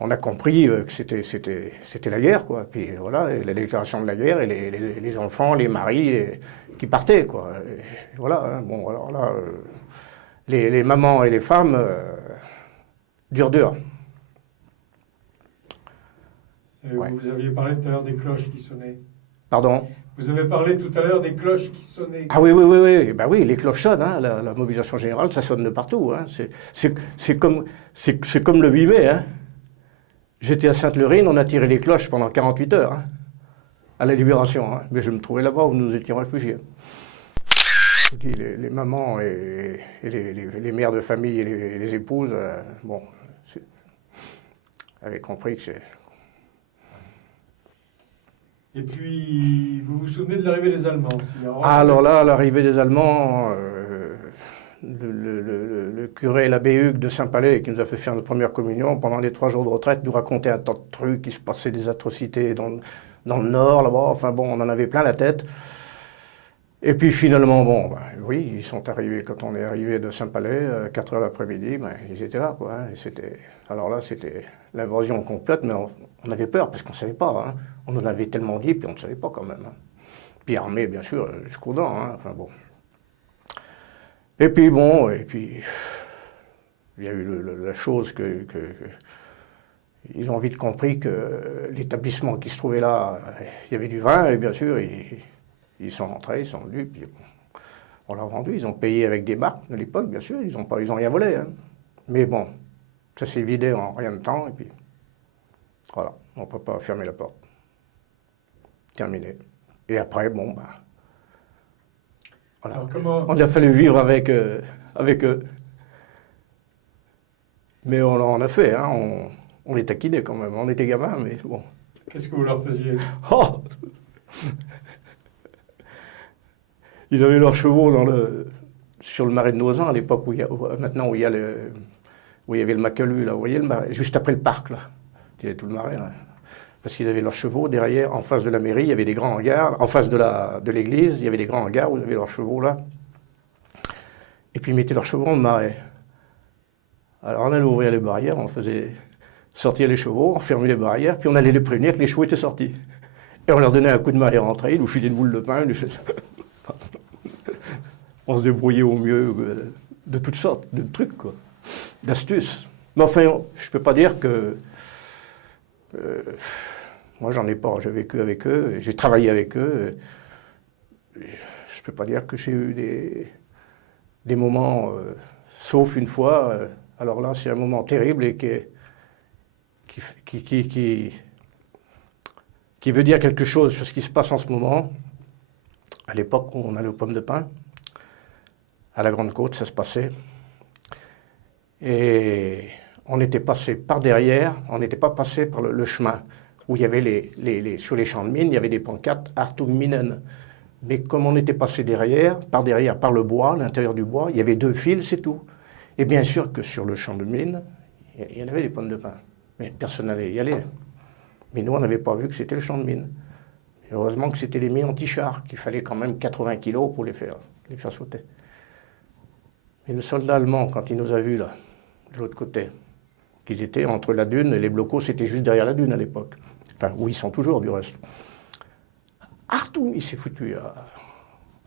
on a compris que c'était la guerre, quoi. Puis voilà, et la déclaration de la guerre, et les enfants, les maris qui partaient, quoi. Et voilà, hein. Bon, alors là, les mamans et les femmes, dur. Ouais. Vous aviez parlé tout à l'heure des cloches qui sonnaient. Pardon? Vous avez parlé tout à l'heure des cloches qui sonnaient. Ah oui. Ben oui, les cloches sonnent, hein. La mobilisation générale, ça sonne de partout, hein. C'est comme le 8 mai, hein. J'étais à Sainte-Lorine, on a tiré les cloches pendant 48 heures, hein, à la Libération, hein. Mais je me trouvais là-bas où nous étions réfugiés. Je dis, les mamans et les mères de famille et les épouses, bon, avaient compris que c'est... Et puis, vous vous souvenez de l'arrivée des Allemands aussi? Alors là, l'arrivée des Allemands, le curé, l'abbé Hugues de Saint-Palais, qui nous a fait faire notre première communion, pendant les 3 jours de retraite, nous racontait un tas de trucs, qui se passaient des atrocités dans le nord, là-bas, enfin bon, on en avait plein la tête. Et puis finalement, bon, ben, oui, ils sont arrivés, quand on est arrivé de Saint-Palais, 4 heures l'après-midi, ben, ils étaient là, quoi, hein, et alors là, c'était l'invasion complète, mais on avait peur, parce qu'on ne savait pas, hein. On nous avait tellement dit, puis on ne savait pas quand même, hein. Puis armés, bien sûr, jusqu'aux dents, hein, enfin bon. Et puis bon, il y a eu la chose ils ont vite compris que l'établissement qui se trouvait là, il y avait du vin, et bien sûr, ils sont rentrés, ils sont venus, puis on l'a vendu. Ils ont payé avec des marques de l'époque, bien sûr, ils ont rien volé, hein. Mais bon, ça s'est vidé en rien de temps, et puis voilà, on ne peut pas fermer la porte. Terminé. Et après, bon, ben, voilà. Alors, comment... On a fallu vivre avec eux. Mais on en a fait, hein. On les taquinait quand même. On était gamins, mais bon. Qu'est-ce que vous leur faisiez? Oh, ils avaient leurs chevaux sur le marais de Nozan, à l'époque où il y avait le Macalou, là, vous voyez, juste après le parc, là. Il y avait tout le marais, là. Parce qu'ils avaient leurs chevaux derrière, en face de la mairie, il y avait des grands hangars. En face de l'église, il y avait des grands hangars où ils avaient leurs chevaux, là. Et puis ils mettaient leurs chevaux dans le marais. Alors on allait ouvrir les barrières, on faisait sortir les chevaux, on fermait les barrières, puis on allait les prévenir que les chevaux étaient sortis. Et on leur donnait un coup de main à les rentrer, ils nous filaient une boule de pain. On se débrouillait au mieux de toutes sortes de trucs, quoi, d'astuces. Mais enfin, je ne peux pas dire que... moi, j'en ai pas. J'ai vécu avec eux, j'ai travaillé avec eux. Je ne peux pas dire que j'ai eu des moments, sauf une fois. Alors là, c'est un moment terrible et qui veut dire quelque chose sur ce qui se passe en ce moment. À l'époque où on allait aux pommes de pin, à la Grande Côte, ça se passait. Et on était passé par derrière, on n'était pas passé par le chemin où il y avait sur les champs de mines, il y avait des pancartes Achtung Minen. Mais comme on était passé par le bois, l'intérieur du bois, il y avait 2 fils, c'est tout. Et bien sûr que sur le champ de mines, il y en avait des pommes de pin. Mais personne n'allait y aller. Mais nous, on n'avait pas vu que c'était le champ de mines. Et heureusement que c'était les mines anti-chars, qu'il fallait quand même 80 kilos pour les faire sauter. Et le soldat allemand, quand il nous a vus là, de l'autre côté, qu'ils étaient entre la dune et les blocos, c'était juste derrière la dune à l'époque. Enfin, où ils sont toujours du reste. Achtung, il s'est foutu.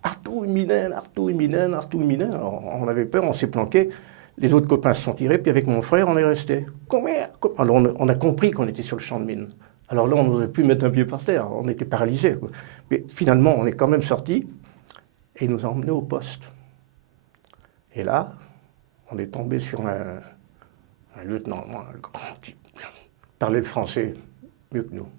Achtung Minen, Achtung Minen, Achtung Minen. Alors, on avait peur, on s'est planqué. Les autres copains se sont tirés, puis avec mon frère, on est resté. Alors, on a compris qu'on était sur le champ de mine. Alors là, on n'osait plus mettre un pied par terre, on était paralysés, quoi. Mais finalement, on est quand même sortis, et ils nous ont emmenés au poste. Et là, on est tombé sur un lieutenant, un grand type, parlait le français mieux que nous.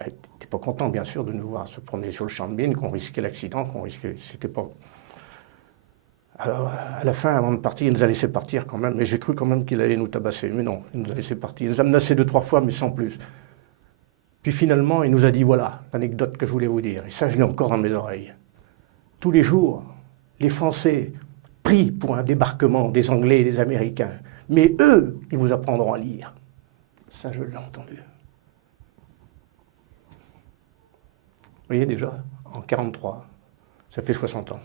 Il n'était pas content, bien sûr, de nous voir se promener sur le champ de mine, qu'on risquait l'accident, c'était pas... Alors, à la fin, avant de partir, il nous a laissé partir quand même, mais j'ai cru quand même qu'il allait nous tabasser. Mais non, il nous a laissé partir. Il nous a menacé 2-3 fois, mais sans plus. Puis finalement, il nous a dit, voilà, l'anecdote que je voulais vous dire, et ça, je l'ai encore dans mes oreilles. Tous les jours, les Français prient pour un débarquement des Anglais et des Américains, mais eux, ils vous apprendront à lire. Ça, je l'ai entendu. Vous voyez déjà, en 1943, ça fait 60 ans.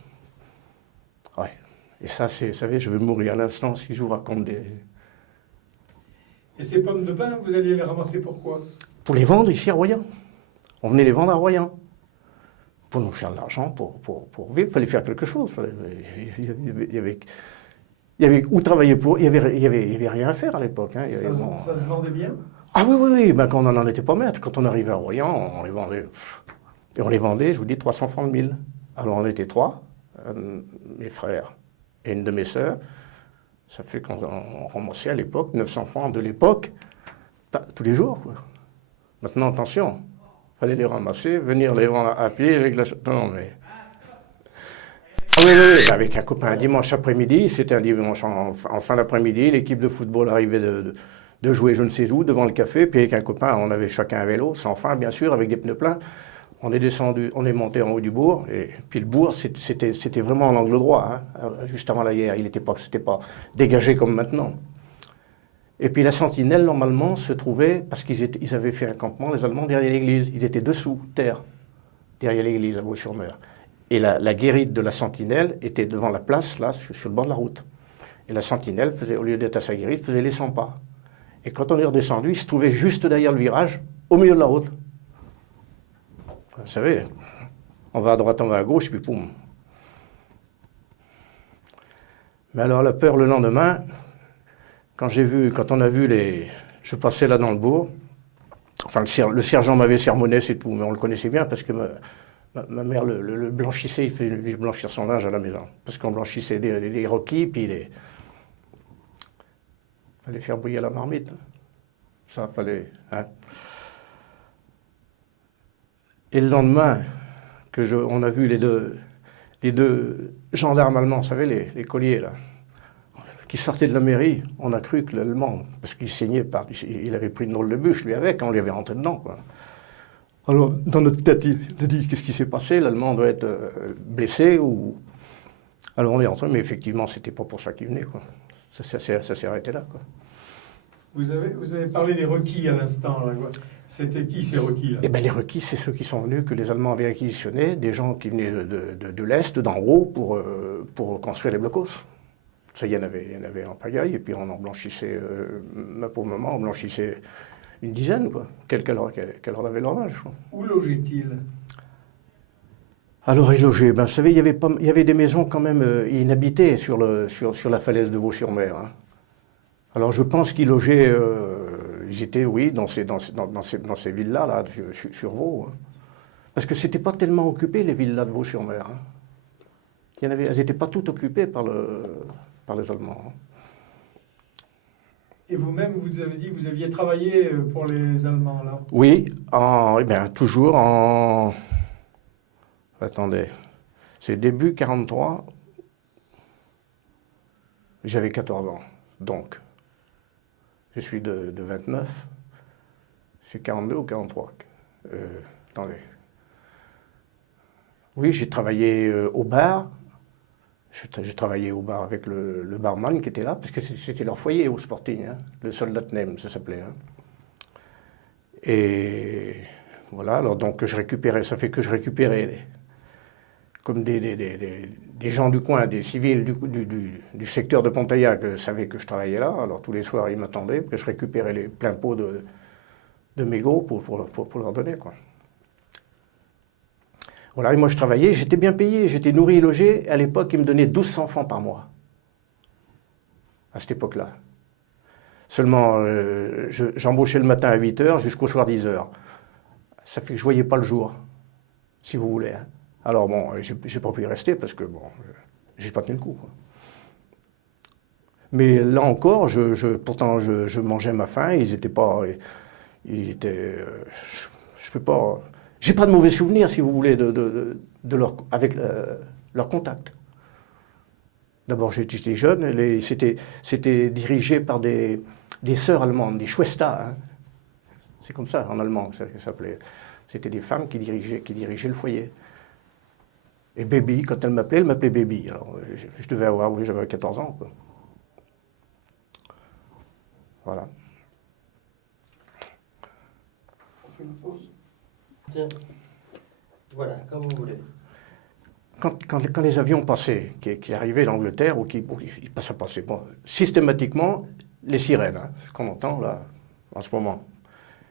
Ouais. Et ça, vous savez, je veux mourir à l'instant si je vous raconte des... Et ces pommes de pin, vous alliez les ramasser pourquoi? Pour les vendre ici à Royan. On venait les vendre à Royan. Pour nous faire de l'argent, pour vivre, il fallait faire quelque chose. Il y avait où travailler pour. Il y avait rien à faire à l'époque. Hein. Ça se vendait bien? Ah oui, oui, oui. Ben, quand on n'en était pas maître, quand on arrivait à Royan, on les vendait. Et on les vendait, je vous dis, 300 francs le mille. Alors on était trois, mes frères et une de mes sœurs. Ça fait qu'on ramassait à l'époque 900 francs de l'époque, tous les jours. Quoi. Maintenant, attention, il fallait les ramasser, venir les vendre à pied avec la... Non, mais... Ah oui, oui, oui, avec un copain, un dimanche après-midi, c'était un dimanche en fin d'après-midi, l'équipe de football arrivait de jouer je ne sais où, devant le café, puis avec un copain, on avait chacun un vélo, sans fin, bien sûr, avec des pneus pleins. On est descendu, on est monté en haut du bourg, et puis le bourg, c'était vraiment en angle droit, hein, juste avant la guerre, c'était pas dégagé comme maintenant. Et puis la sentinelle, normalement, se trouvait, parce qu'ils avaient fait un campement, les Allemands, derrière l'église. Ils étaient dessous, terre, derrière l'église, à Vaux-sur-Mer. Et la guérite de la sentinelle était devant la place, là, sur le bord de la route. Et la sentinelle, au lieu d'être à sa guérite, faisait les 100 pas. Et quand on est redescendu, il se trouvait juste derrière le virage, au milieu de la route. Vous savez, on va à droite, on va à gauche, puis poum. Mais alors la peur le lendemain, quand on a vu je passais là dans le bourg, enfin le sergent m'avait sermonné, c'est tout, mais on le connaissait bien parce que ma mère le blanchissait, il faisait blanchir son linge à la maison. Parce qu'on blanchissait des roquis, puis il fallait faire bouillir la marmite. Ça, fallait... Hein. Et le lendemain, on a vu les deux gendarmes allemands, vous savez, les colliers, là, qui sortaient de la mairie, on a cru que l'Allemand, parce qu'il saignait, il avait pris une drôle de bûche, lui, avec, on lui avait rentré dedans, quoi. Alors, dans notre tête, il a dit, qu'est-ce qui s'est passé? L'Allemand doit être blessé, ou... Alors, on est rentré, mais effectivement, c'était pas pour ça qu'il venait, quoi. Ça s'est arrêté là, quoi. Vous avez parlé des requis à l'instant, là, quoi. C'était qui ces requis-là? Eh bien, les requis, c'est ceux qui sont venus, que les Allemands avaient réquisitionnés, des gens qui venaient de l'Est, d'en haut, pour construire les blocos. Ça, il y en avait en pagaille, et puis on en blanchissait, ma pauvre maman, on blanchissait une dizaine, quoi, qu'elle en avait leur âge. Quoi. Où logeait-il? Alors, ils logeaient, ben, vous savez, il y avait des maisons quand même inhabitées sur la falaise de Vaux-sur-Mer. Hein. Alors, je pense qu'ils logeaient, ils étaient, oui, dans ces villas, là, sur Vaud. Hein. Parce que c'était pas tellement occupé, les villas de Vaux-sur-Mer. Hein. Elles n'étaient pas toutes occupées par les Allemands. Hein. Et vous-même, vous avez dit que vous aviez travaillé pour les Allemands, là? Oui, toujours en... Attendez, c'est début 43, j'avais 14 ans, donc je suis de 29, c'est 42 ou 43 attendez. Oui, j'ai travaillé au bar. J'ai travaillé au bar avec le barman qui était là, parce que c'était leur foyer au Sporting, hein, le Soldat Nem, ça s'appelait. Hein. Et voilà, alors donc ça fait que je récupérais, comme des gens du coin, des civils du secteur de Pontaillac savaient que je travaillais là, alors tous les soirs ils m'attendaient, que je récupérais les pleins pots de mégots pour leur donner, quoi. Voilà, et moi je travaillais, j'étais bien payé, j'étais nourri et logé. À l'époque, ils me donnaient 1200 francs par mois. À cette époque-là. Seulement, j'embauchais le matin à 8 h jusqu'au soir 10 h. Ça fait que je ne voyais pas le jour, si vous voulez. Hein. Alors bon, j'ai pas pu y rester parce que bon, j'ai pas tenu le coup. Quoi. Mais là encore, pourtant je mangeais ma faim, ils étaient pas... je peux pas... J'ai pas de mauvais souvenirs, si vous voulez, avec leur contact. D'abord, j'étais jeune, c'était dirigé par des sœurs allemandes, des Schwester. Hein. C'est comme ça, en allemand, ça s'appelait. C'était des femmes qui dirigeaient le foyer. Et Baby, quand elle m'appelait Baby. Alors, je devais avoir, oui, j'avais 14 ans. Quoi. Voilà. On fait une pause. Tiens, voilà, comme vous voulez. Quand les avions passaient, qui arrivaient d'Angleterre ou qui passaient, bon, systématiquement, les sirènes, hein, ce qu'on entend là en ce moment.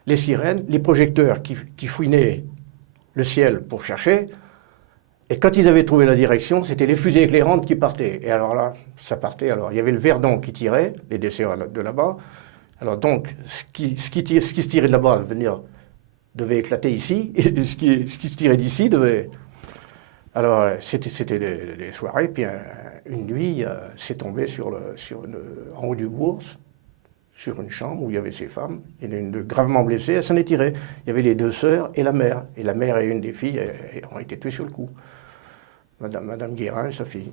Les sirènes, les projecteurs qui fouinaient le ciel pour chercher. Et quand ils avaient trouvé la direction, c'était les fusées éclairantes qui partaient. Et alors là, ça partait. Alors il y avait le Verdon qui tirait, les DCA de là-bas. Alors donc, ce qui se tirait de là-bas devait éclater ici. Et ce qui se tirait d'ici devait... Alors c'était des soirées. Puis une nuit, c'est tombé en haut du bourg, sur une chambre où il y avait ces femmes. Il y en a une de gravement blessée, elle s'en est tirée. Il y avait les 2 sœurs et la mère. Et la mère et une des filles ont été tuées sur le coup. Madame Guérin et sa fille.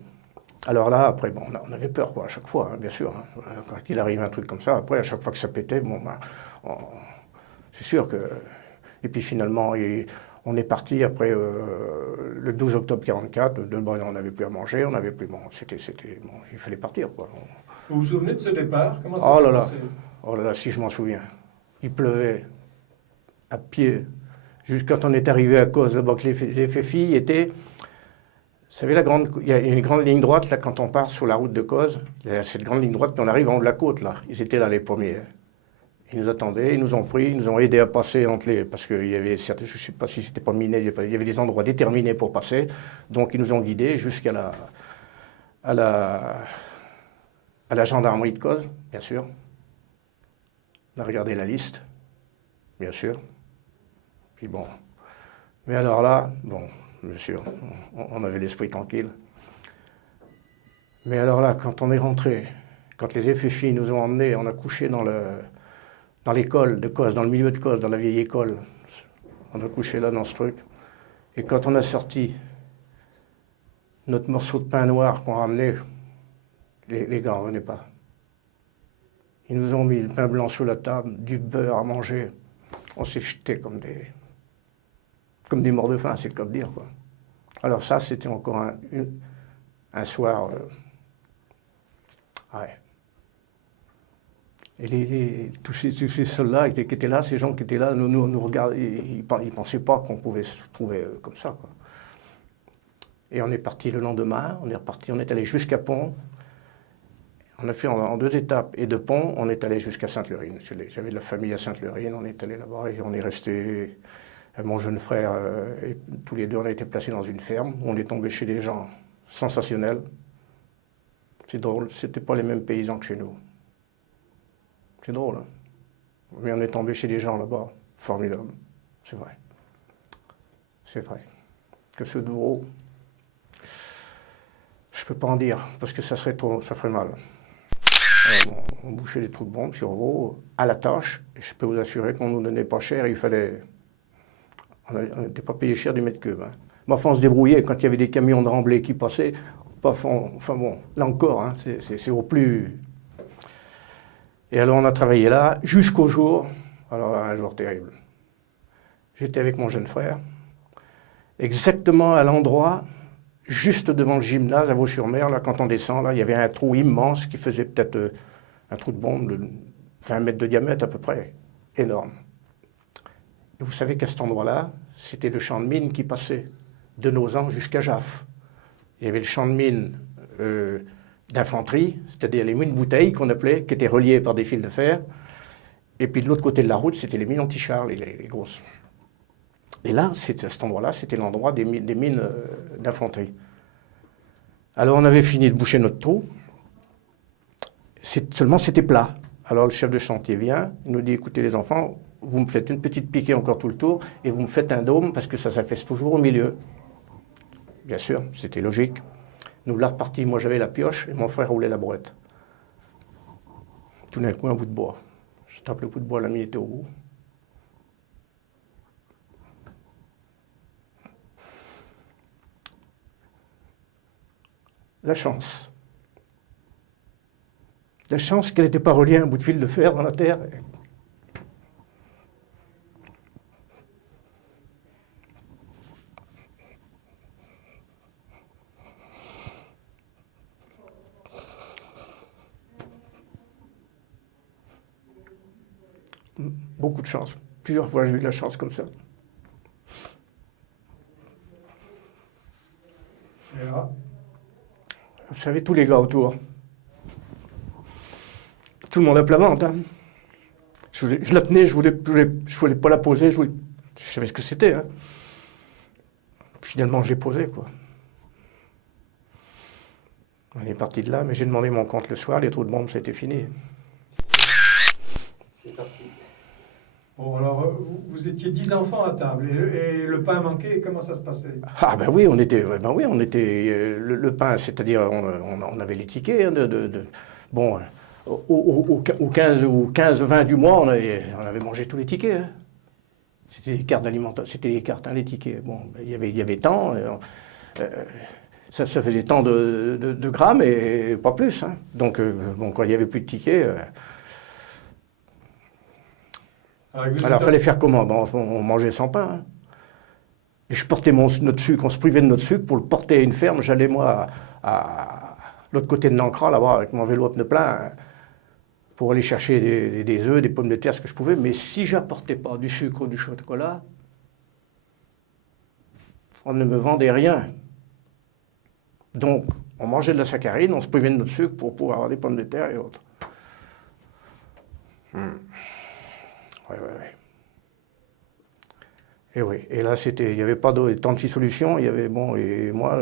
Alors là, après, bon, on avait peur, quoi, à chaque fois, hein, bien sûr. Hein. Quand il arrive un truc comme ça, après, à chaque fois que ça pétait, bon, c'est sûr que... Et puis finalement, on est parti après le 12 octobre 44. On n'avait plus à manger, on n'avait plus... Bon, bon, il fallait partir, quoi. Vous vous souvenez de ce départ? Comment ça Oh s'est là là, passé? oh là là, si je m'en souviens. Il pleuvait à pied. Juste quand on est arrivé à cause là-bas, que les filles étaient... Vous savez, il y a une grande ligne droite, là, quand on part sur la route de Causes. Il y a cette grande ligne droite, puis on arrive en haut de la côte, là. Ils étaient là, les premiers. Ils nous attendaient, ils nous ont pris, ils nous ont aidés à passer entre les... Parce qu'il y avait certains, je ne sais pas si c'était pas miné, il y avait des endroits déterminés pour passer. Donc, ils nous ont guidés jusqu'à la gendarmerie de Causes, bien sûr. On a regardé la liste, bien sûr. Puis bon. Mais alors là, bon... Bien sûr, on avait l'esprit tranquille. Mais alors là, quand on est rentré, quand les FFI nous ont emmenés, on a couché dans l'école de Causes, dans le milieu de Causes, dans la vieille école. On a couché là dans ce truc. Et quand on a sorti notre morceau de pain noir qu'on ramenait, les gars n'en venaient pas. Ils nous ont mis le pain blanc sur la table, du beurre à manger. On s'est jetés comme des morts de faim, c'est le cas de dire, quoi. Alors ça, c'était encore un soir... ouais. Et tous ces soldats qui étaient là, ces gens qui étaient là, nous regardaient, ils ne pensaient pas qu'on pouvait se trouver comme ça, quoi. Et on est parti le lendemain, on est allé jusqu'à Pont. On a fait en 2 étapes. Et de Pont, on est allé jusqu'à Sainte-Lurine. J'avais de la famille à Sainte-Lurine, on est allé là-bas et on est resté... Mon jeune frère, et tous les deux, on a été placés dans une ferme. On est tombé chez des gens sensationnels. C'est drôle, c'était pas les mêmes paysans que chez nous. C'est drôle, hein. Mais on est tombé chez des gens là-bas, formidables. C'est vrai. C'est vrai. Que ceux de Vaud, je peux pas en dire, parce que ça ferait mal. On bouchait des trous de bombe sur Vaud, à la tâche, et je peux vous assurer qu'on nous donnait pas cher, il fallait... On n'était pas payé cher du mètre cube. Hein. Mais enfin, on se débrouillait quand il y avait des camions de remblai qui passaient. Enfin bon, là encore, hein, c'est au plus... Et alors on a travaillé là jusqu'au jour, alors un jour terrible. J'étais avec mon jeune frère, exactement à l'endroit, juste devant le gymnase à Vaux-sur-Mer, là quand on descend, là, il y avait un trou immense qui faisait peut-être un trou de bombe de 20 mètres de diamètre à peu près, énorme. Vous savez qu'à cet endroit-là, c'était le champ de mine qui passait de Nozan jusqu'à Jaffes. Il y avait le champ de mine d'infanterie, c'est-à-dire les mines bouteilles qu'on appelait, qui étaient reliées par des fils de fer. Et puis de l'autre côté de la route, c'était les mines anti-chars, les grosses. Et là, à cet endroit-là, c'était l'endroit des mines d'infanterie. Alors on avait fini de boucher notre trou. Seulement c'était plat. Alors le chef de chantier vient, il nous dit, écoutez les enfants, vous me faites une petite piquée encore tout le tour et vous me faites un dôme parce que ça s'affaisse toujours au milieu. Bien sûr, c'était logique. Nous voilà repartis, moi j'avais la pioche et mon frère roulait la brouette. Tout d'un coup, un bout de bois. Je tape le bout de bois, l'ami était au bout. La chance. La chance qu'elle n'était pas reliée à un bout de fil de fer dans la terre. Beaucoup de chance. Plusieurs fois, j'ai eu de la chance comme ça. Et là, Vous savez, tous les gars autour. Tout le monde a la vente. Hein. Je la tenais, je voulais pas la poser, je savais ce que c'était. Hein. Finalement, j'ai posé, quoi. On est parti de là, mais j'ai demandé mon compte le soir, les trous de bombe, ça a été fini. C'est parti. Bon, alors, vous étiez 10 enfants à table, et le pain manquait, comment ça se passait? Ah ben oui, le pain, c'est-à-dire, on avait les tickets, hein, bon, au 15-20 du mois, on avait mangé tous les tickets. Hein. C'était des cartes d'alimentation, c'était des cartes, hein, les tickets. Bon, il y avait tant, ça faisait tant de grammes et pas plus. Hein. Donc, bon, quand il n'y avait plus de tickets, alors il fallait faire comment? Bon, on mangeait sans pain. Hein. Et je portais notre sucre, on se privait de notre sucre pour le porter à une ferme. J'allais, moi, à l'autre côté de Nancra, là-bas, avec mon vélo à pneus plein, pour aller chercher des œufs, des pommes de terre, ce que je pouvais. Mais si j'apportais pas du sucre ou du chocolat, on ne me vendait rien. Donc, on mangeait de la saccharine, on se privait de notre sucre pour pouvoir avoir des pommes de terre et autres. Ouais. Et oui, et là, il n'y avait pas de 36 solutions, il y avait, bon, et moi,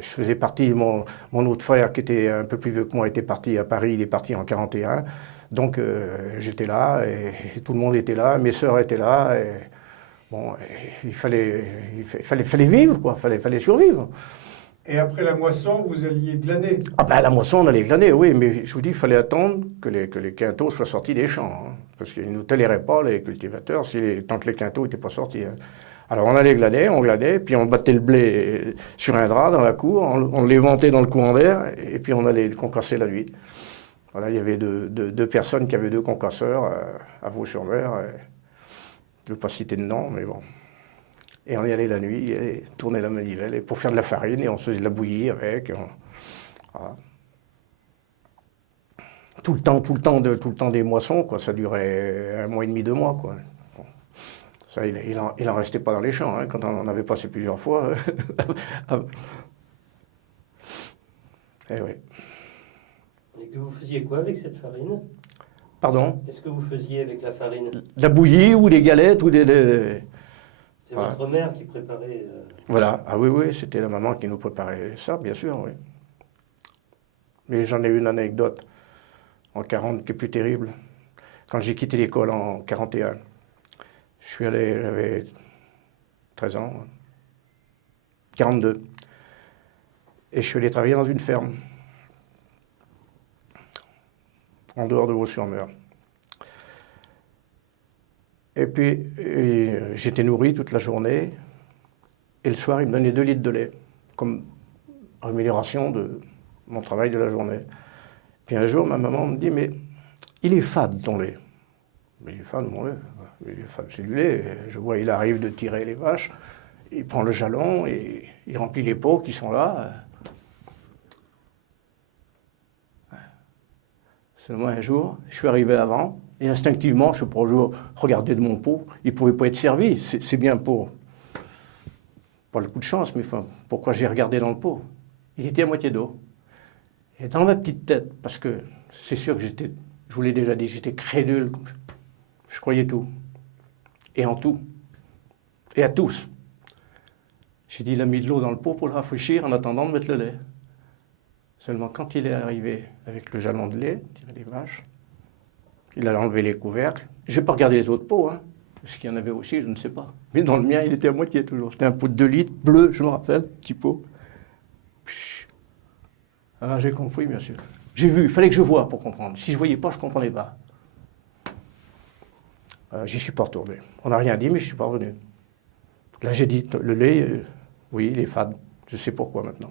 je faisais partie, mon autre frère, qui était un peu plus vieux que moi, était parti à Paris, il est parti en 41, donc j'étais là, et tout le monde était là, mes sœurs étaient là, et bon, il fallait vivre, quoi, il fallait survivre. Et après la moisson, vous alliez glaner? Ah ben, la moisson, on allait glaner, oui, mais je vous dis, il fallait attendre que les quintaux soient sortis des champs, hein, parce qu'ils ne nous toléraient pas, les cultivateurs, tant que les quintaux n'étaient pas sortis. Hein. Alors on allait glaner, on glanait, puis on battait le blé sur un drap dans la cour, on l'éventait dans le courant d'air, et puis on allait le concasser la nuit. Voilà, il y avait deux personnes qui avaient 2 concasseurs à Vaux-sur-Mer, je ne veux pas citer de nom, mais bon. Et on y allait la nuit, et tourner la manivelle, et pour faire de la farine, et on se faisait de la bouillie avec. Voilà. Tout le temps des moissons, quoi. Ça durait 1 mois et demi, 2 mois, quoi. Bon. Ça, il en restait pas dans les champs, hein, quand on en avait passé plusieurs fois. Et oui. Et que vous faisiez quoi avec cette farine? Pardon? Qu'est-ce que vous faisiez avec la farine? De la bouillie ou des galettes ou des... C'est votre mère qui préparait... Voilà, ah oui, c'était la maman qui nous préparait ça, bien sûr, oui. Mais j'en ai une anecdote en 40 qui est plus terrible. Quand j'ai quitté l'école en 41, j'avais 13 ans, 42, et je suis allé travailler dans une ferme, en dehors de Vaux-sur-Mer. Et puis, j'étais nourri toute la journée. Et le soir, il me donnait 2 litres de lait, comme rémunération de mon travail de la journée. Puis un jour, ma maman me dit, mais il est fade ton lait. Mais il est fade mon lait. Il est fade, c'est du lait. Je vois, il arrive de tirer les vaches. Il prend le jalon et il remplit les pots qui sont là. Seulement un jour, je suis arrivé avant. Et instinctivement, je prends toujours regarder de mon pot. Il ne pouvait pas être servi. C'est bien pour... Pas le coup de chance, mais enfin, pourquoi j'ai regardé dans le pot? Il était à moitié d'eau. Et dans ma petite tête, parce que c'est sûr que je vous l'ai déjà dit, j'étais crédule. Je croyais tout. Et en tout. Et à tous. J'ai dit, il a mis de l'eau dans le pot pour le rafraîchir en attendant de mettre le lait. Seulement quand il est arrivé avec le jalon de lait, tiré des vaches, il a enlevé les couvercles. Je n'ai pas regardé les autres pots, hein. Est-ce qu'il y en avait aussi, je ne sais pas. Mais dans le mien, il était à moitié toujours. C'était un pot de 2 litres, bleu, je me rappelle, petit pot. Alors j'ai compris, bien sûr. J'ai vu, il fallait que je voie pour comprendre. Si je ne voyais pas, je ne comprenais pas. J'y suis pas retourné. On n'a rien dit, mais je ne suis pas revenu. Là, j'ai dit, le lait, oui, il est fade. Je sais pourquoi maintenant.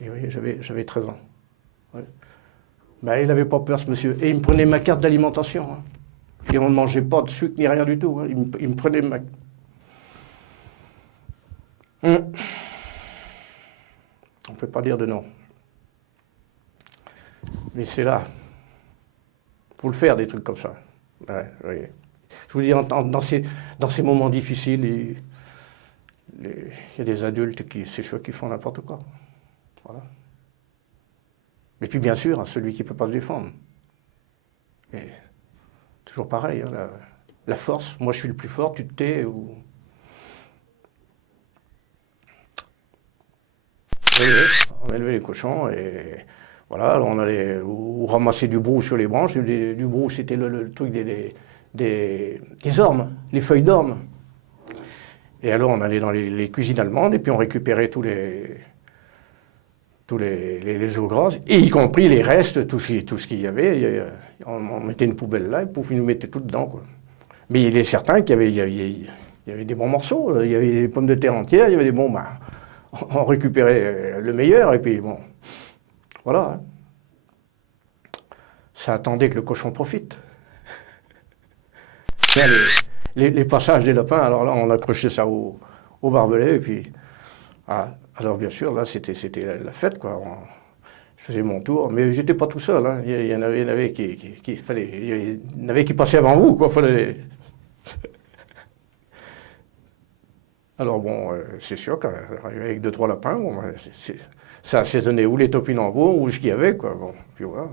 Et oui, j'avais 13 ans. Ouais. Ben, il n'avait pas peur, ce monsieur. Et il me prenait ma carte d'alimentation. Hein. Et on ne mangeait pas de sucre ni rien du tout. Hein. Il me prenait ma... On ne peut pas dire de non. Mais c'est là. Il faut le faire, des trucs comme ça. Ouais, oui. Je vous dis, dans ces moments difficiles, il y a des adultes c'est ceux qui font n'importe quoi. Voilà. Et puis bien sûr, à celui qui ne peut pas se défendre. Et toujours pareil, hein, la force. Moi, je suis le plus fort, tu te tais ou... Oui, on élevait les cochons et voilà, on allait ou ramasser du brou sur les branches. Du brou, c'était le truc des ormes, les feuilles d'orme. Et alors, on allait dans les cuisines allemandes et puis on récupérait tous les eaux grasses, et y compris les restes, tout ce qu'il y avait. On mettait une poubelle là et pouf, ils nous mettaient tout dedans, quoi. Mais il est certain qu'il y avait des bons morceaux, il y avait des pommes de terre entières, il y avait des bons... Bah, on récupérait le meilleur, et puis bon, voilà. Hein. Ça attendait que le cochon profite. Tiens, les passages des lapins, alors là, on accrochait ça au barbelé, et puis... Ah, alors bien sûr, là, c'était la fête, quoi. Je faisais mon tour, mais j'étais pas tout seul, hein. Il y en avait il y en avait qui passaient avant vous, quoi. Fallait... Alors bon, c'est sûr qu'avec 2-3 lapins, bon, ça assaisonnait ou les topinambours ou ce qu'il y avait, quoi. Bon, puis voilà.